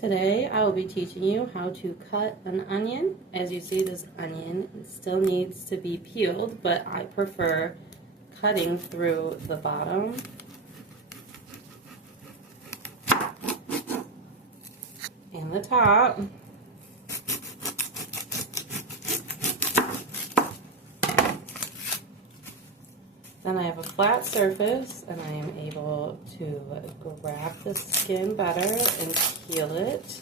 Today I will be teaching you how to cut an onion. As you see, this onion still needs to be peeled, but I prefer cutting through the bottom and the top. Then I have a flat surface and I am able to grab the skin better and peel it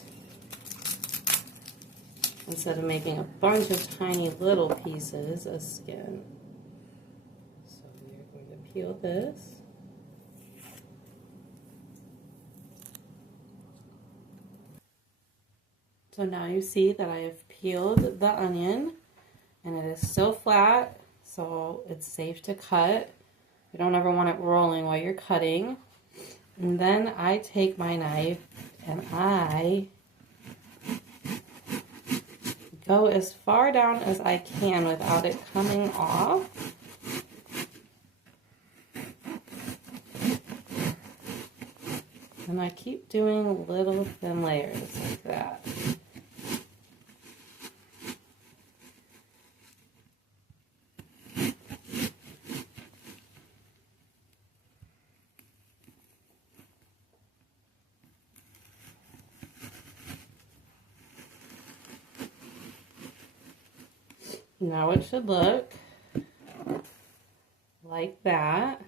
instead of making a bunch of tiny little pieces of skin. So we are going to peel this. So now you see that I have peeled the onion and it is still flat, so it's safe to cut. You don't ever want it rolling while you're cutting. And then I take my knife and I go as far down as I can without it coming off. And I keep doing little thin layers like that. Now it should look like that.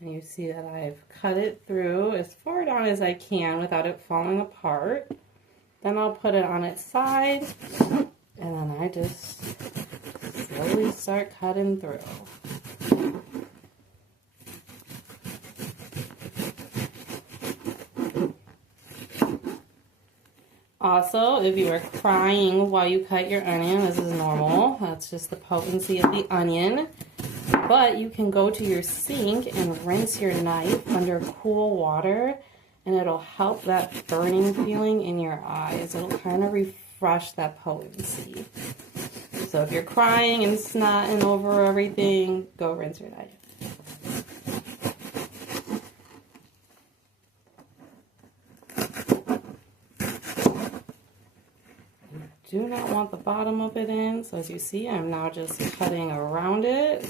And you see that I've cut it through as far down as I can without it falling apart. Then I'll put it on its side and then I just slowly start cutting through. Also, if you are crying while you cut your onion, this is normal. That's just the potency of the onion. But you can go to your sink and rinse your knife under cool water, and it'll help that burning feeling in your eyes. It'll kind of refresh that potency. So if you're crying and snotting over everything, go rinse your knife. Do not want the bottom of it in, so as you see, I'm now just cutting around it.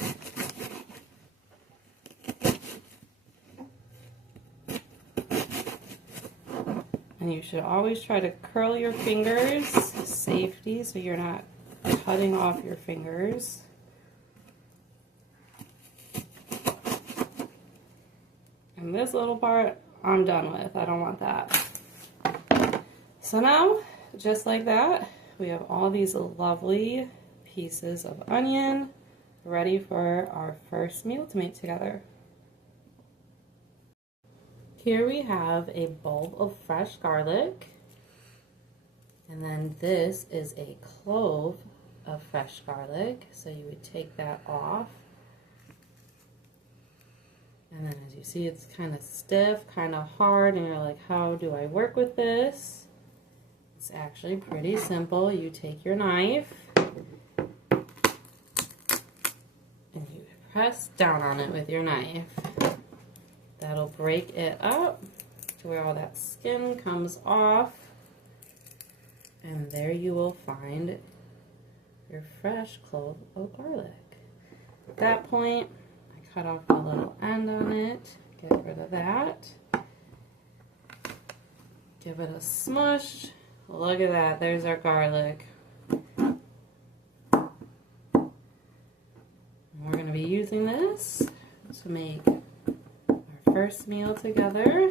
And you should always try to curl your fingers, safety, so you're not cutting off your fingers. And this little part, I'm done with. I don't want that. So now, just like that, we have all these lovely pieces of onion ready for our first meal to make together. Here we have a bulb of fresh garlic, and then this is a clove of fresh garlic, so you would take that off. And then as you see, it's kind of stiff, kind of hard, and you're like, how do I work with this? It's actually pretty simple. You take your knife and you press down on it with your knife. That'll break it up to where all that skin comes off. And there you will find your fresh clove of garlic. At that point, I cut off the little end on it, get rid of that. Give it a smush. Look at that, there's our garlic. And we're going to be using this to make our first meal together.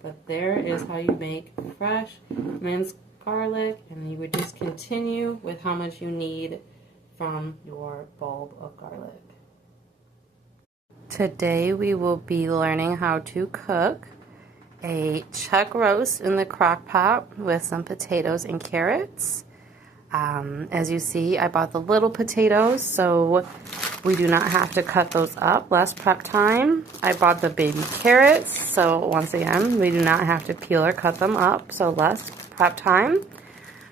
But there is how you make fresh minced garlic, and you would just continue with how much you need from your bulb of garlic. Today we will be learning how to cook a chuck roast in the crock pot with some potatoes and carrots. As you see, I bought the little potatoes, so we do not have to cut those up. Less prep time. I bought the baby carrots, so once again, we do not have to peel or cut them up, so less prep time.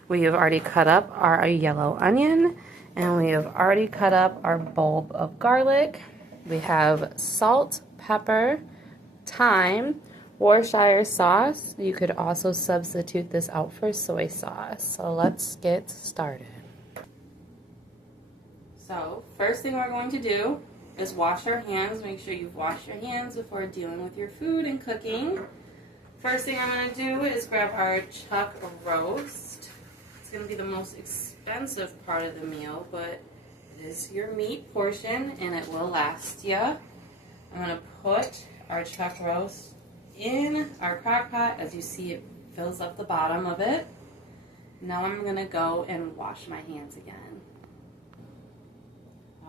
We have already cut up our yellow onion, and we have already cut up our bulb of garlic. We have salt, pepper, thyme, Worcestershire sauce. You could also substitute this out for soy sauce. So let's get started. So first thing we're going to do is wash our hands. Make sure you've washed your hands before dealing with your food and cooking. First thing I'm going to do is grab our chuck roast. It's going to be the most expensive part of the meal, but it is your meat portion and it will last you. I'm going to put our chuck roast in our crock pot. As you see, it fills up the bottom of it. Now I'm going to go and wash my hands again.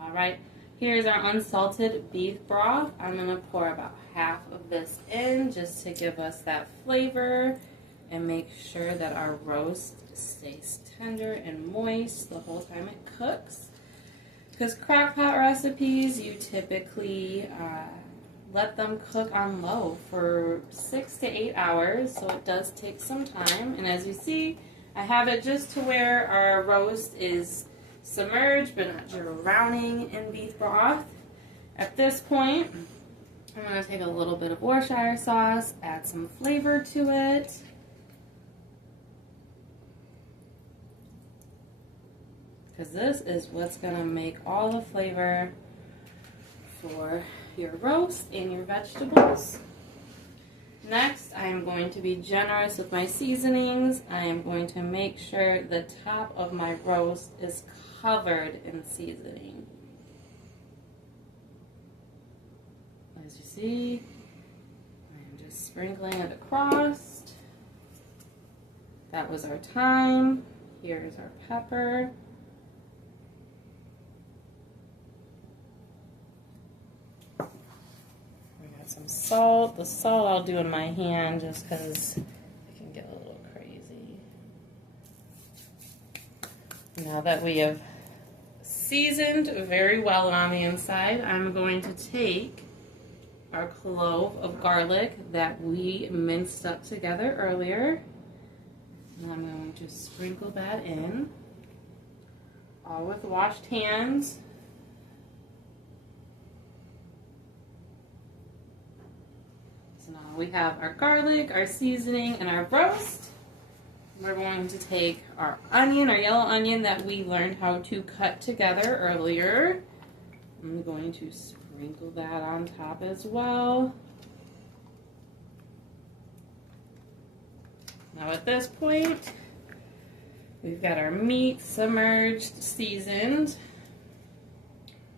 Alright, here's our unsalted beef broth. I'm going to pour about half of this in just to give us that flavor and make sure that our roast stays tender and moist the whole time it cooks. Because crock pot recipes, you typically let them cook on low for 6 to 8 hours, so it does take some time. And as you see, I have it just to where our roast is submerged but not drowning in beef broth. At this point, I'm going to take a little bit of Worcestershire sauce, add some flavor to it. Because this is what's going to make all the flavor for your roast and your vegetables. Next, I am going to be generous with my seasonings. I am going to make sure the top of my roast is covered in seasoning. As you see, I'm just sprinkling it across. That was our thyme. Here's our pepper. We got some salt. The salt I'll do in my hand just because it can get a little crazy. Now that we have seasoned very well on the inside, I'm going to take our clove of garlic that we minced up together earlier, and I'm going to sprinkle that in, all with washed hands. So now we have our garlic, our seasoning, and our roast. We're going to take our onion, our yellow onion that we learned how to cut together earlier. I'm going to sprinkle that on top as well. Now at this point, we've got our meat submerged, seasoned.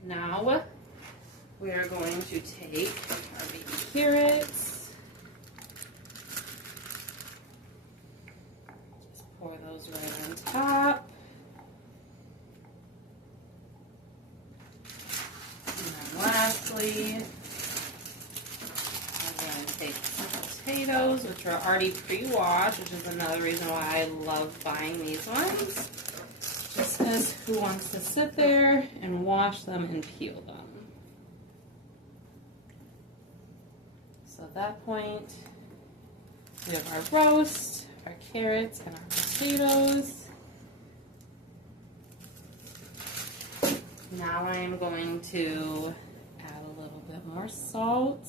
Now we are going to take our baby carrots. Pour those right on top. And then lastly, I'm going to take some potatoes, which are already pre-washed, which is another reason why I love buying these ones. Just because who wants to sit there and wash them and peel them? So at that point, we have our roast, our carrots, and our potatoes. Now I am going to add a little bit more salt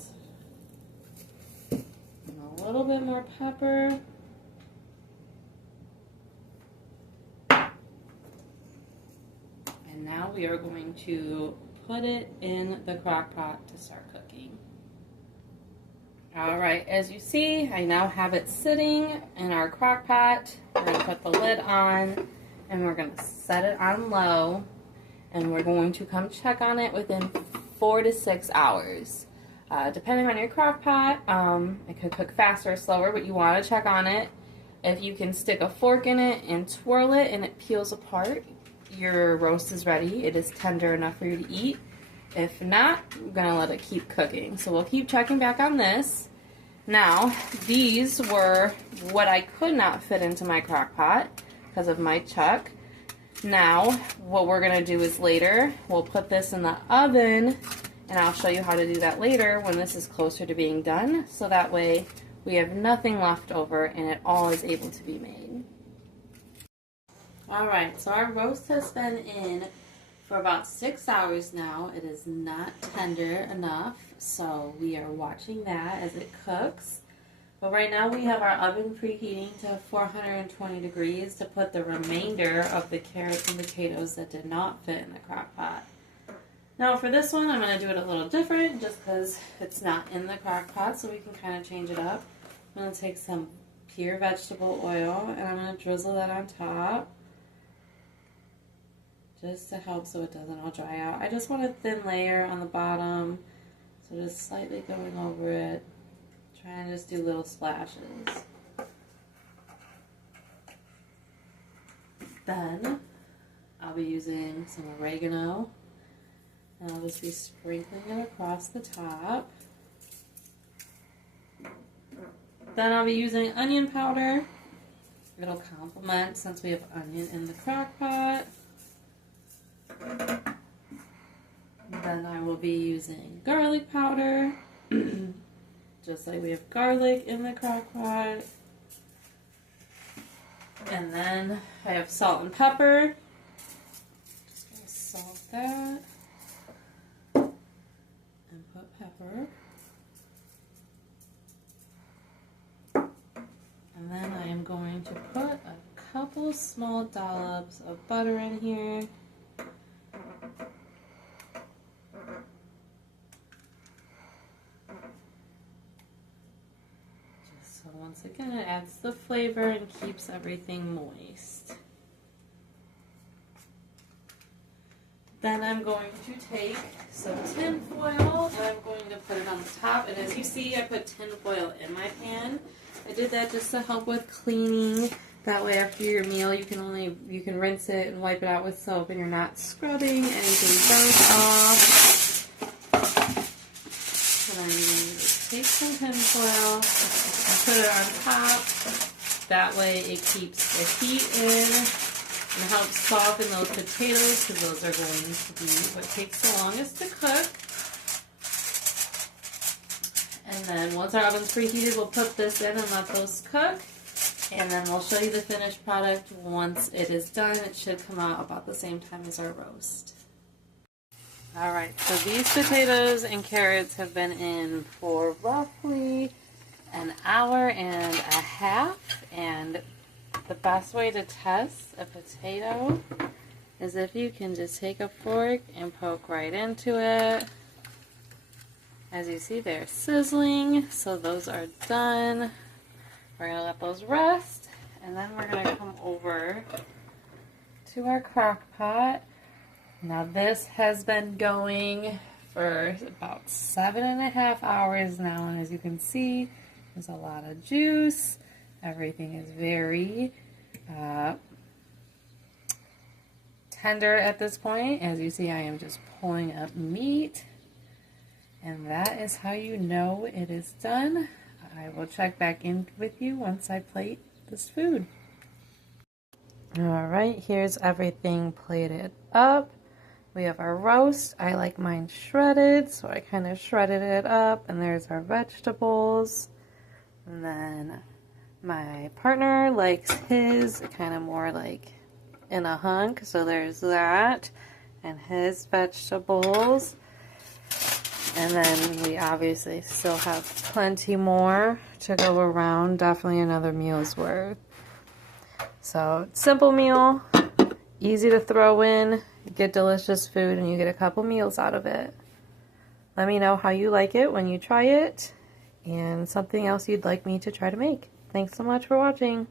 and a little bit more pepper. And now we are going to put it in the crock pot to start cooking. Alright, as you see, I now have it sitting in our crock pot. We're going to put the lid on and we're going to set it on low, and we're going to come check on it within 4 to 6 hours. Depending on your crock pot, it could cook faster or slower, but you want to check on it. If you can stick a fork in it and twirl it and it peels apart, your roast is ready. It is tender enough for you to eat. If not, I'm going to let it keep cooking. So we'll keep checking back on this. Now, these were what I could not fit into my crock pot because of my chuck. Now, what we're going to do is later, we'll put this in the oven, and I'll show you how to do that later when this is closer to being done. So that way, we have nothing left over and it all is able to be made. Alright, so our roast has been in for about 6 hours now. It is not tender enough, so we are watching that as it cooks. But right now we have our oven preheating to 420 degrees to put the remainder of the carrots and potatoes that did not fit in the crock pot. Now for this one, I'm going to do it a little different just because it's not in the crock pot, so we can kind of change it up. I'm going to take some pure vegetable oil and I'm going to drizzle that on top just to help so it doesn't all dry out. I just want a thin layer on the bottom, so just slightly going over it. Try and just do little splashes. Then I'll be using some oregano. And I'll just be sprinkling it across the top. Then I'll be using onion powder. It'll complement since we have onion in the crock pot. Then I will be using garlic powder. Just like we have garlic in the crock pot. And then I have salt and pepper. Just gonna salt that. And put pepper. And then I am going to put a couple small dollops of butter in here. Just so once again it adds the flavor and keeps everything moist. Then I'm going to take some tin foil and I'm going to put it on the top. And as you see, I put tin foil in my pan. I did that just to help with cleaning. That way after your meal you can rinse it and wipe it out with soap and you're not scrubbing anything burnt off. And I'm going to take some tin foil and put it on top. That way it keeps the heat in and helps soften those potatoes because those are going to be what takes the longest to cook. And then once our oven's preheated, we'll put this in and let those cook. And then we'll show you the finished product once it is done. It should come out about the same time as our roast. Alright, so these potatoes and carrots have been in for roughly an hour and a half. And the best way to test a potato is if you can just take a fork and poke right into it. As you see, they're sizzling, so those are done. We're going to let those rest, and then we're going to come over to our crock pot. Now this has been going for about 7.5 hours now, and as you can see, there's a lot of juice. Everything is very tender at this point. As you see, I am just pulling up meat. And that is how you know it is done. I will check back in with you once I plate this food. Alright, here's everything plated up. We have our roast. I like mine shredded, so I kind of shredded it up. And there's our vegetables. And then my partner likes his kind of more like in a hunk, so there's that. And his vegetables. And then we obviously still have plenty more to go around. Definitely another meal's worth. So, simple meal, easy to throw in, get delicious food, and you get a couple meals out of it. Let me know how you like it when you try it, and something else you'd like me to try to make. Thanks so much for watching.